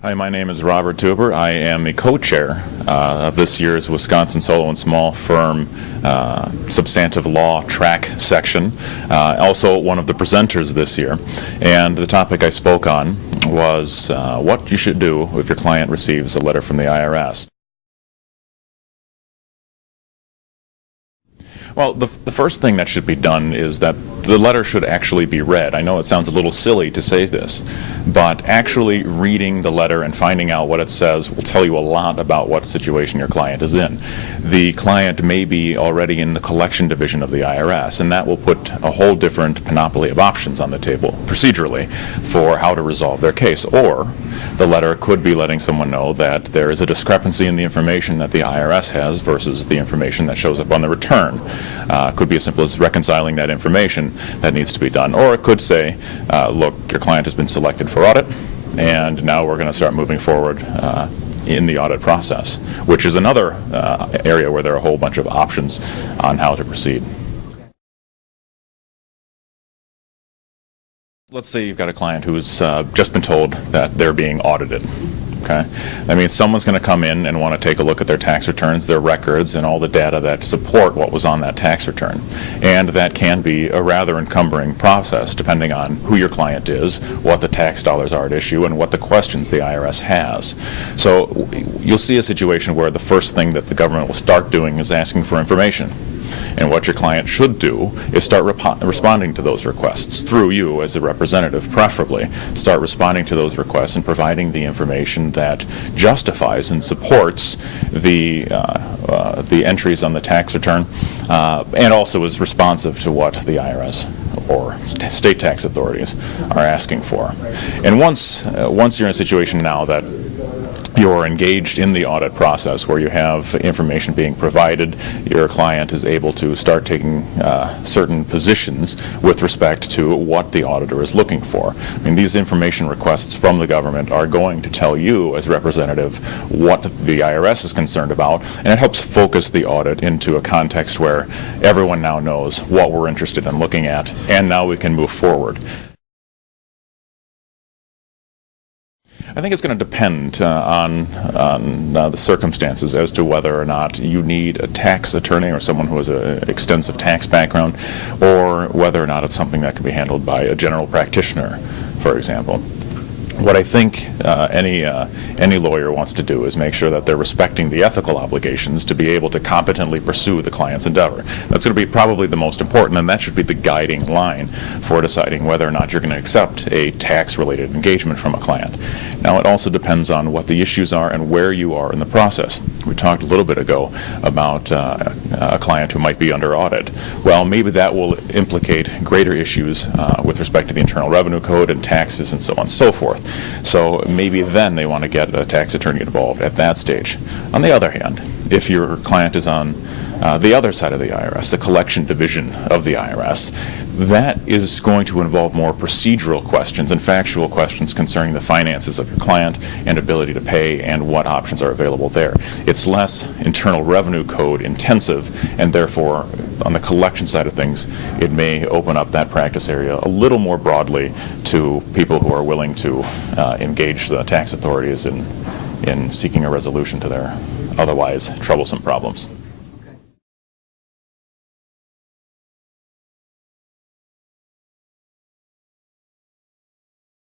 Hi, my name is Robert Tuber. I am the co-chair of this year's Wisconsin Solo and Small Firm Substantive Law Track section, also one of the presenters this year. And the topic I spoke on was what you should do if your client receives a letter from the IRS. Well, the first thing that should be done is that the letter should actually be read. I know it sounds a little silly to say this, but actually reading the letter and finding out what it says will tell you a lot about what situation your client is in. The client may be already in the collection division of the IRS, and that will put a whole different panoply of options on the table procedurally for how to resolve their case. Or the letter could be letting someone know that there is a discrepancy in the information that the IRS has versus the information that shows up on the return. Could be as simple as reconciling that information that needs to be done. Or it could say, look, your client has been selected for audit, and now we're going to start moving forward in the audit process, which is another area where there are a whole bunch of options on how to proceed. Let's say you've got a client who's just been told that they're being audited. Okay, that means someone's going to come in and want to take a look at their tax returns, their records, and all the data that support what was on that tax return. And that can be a rather encumbering process depending on who your client is, what the tax dollars are at issue, and what the questions the IRS has. So you'll see a situation where the first thing that the government will start doing is asking for information. And what your client should do is start responding to those requests through you as a representative, preferably. Start responding to those requests and providing the information that justifies and supports the entries on the tax return, and also is responsive to what the IRS or state tax authorities are asking for. And once you're in a situation now that you're engaged in the audit process where you have information being provided, your client is able to start taking certain positions with respect to what the auditor is looking for. I mean, these information requests from the government are going to tell you as representative what the IRS is concerned about, and it helps focus the audit into a context where everyone now knows what we're interested in looking at, and now we can move forward. I think it's going to depend on the circumstances as to whether or not you need a tax attorney or someone who has an extensive tax background, or whether or not it's something that can be handled by a general practitioner, for example. What I think any lawyer wants to do is make sure that they're respecting the ethical obligations to be able to competently pursue the client's endeavor. That's going to be probably the most important, and that should be the guiding line for deciding whether or not you're going to accept a tax-related engagement from a client. Now, it also depends on what the issues are and where you are in the process. We talked a little bit ago about a client who might be under audit. Well, maybe that will implicate greater issues with respect to the Internal Revenue Code and taxes and so on and so forth. So maybe then they want to get a tax attorney involved at that stage. On the other hand, if your client is on the other side of the IRS, the collection division of the IRS, that is going to involve more procedural questions and factual questions concerning the finances of your client and ability to pay and what options are available there. It's less Internal Revenue Code intensive, and therefore on the collection side of things it may open up that practice area a little more broadly to people who are willing to engage the tax authorities in seeking a resolution to their otherwise troublesome problems.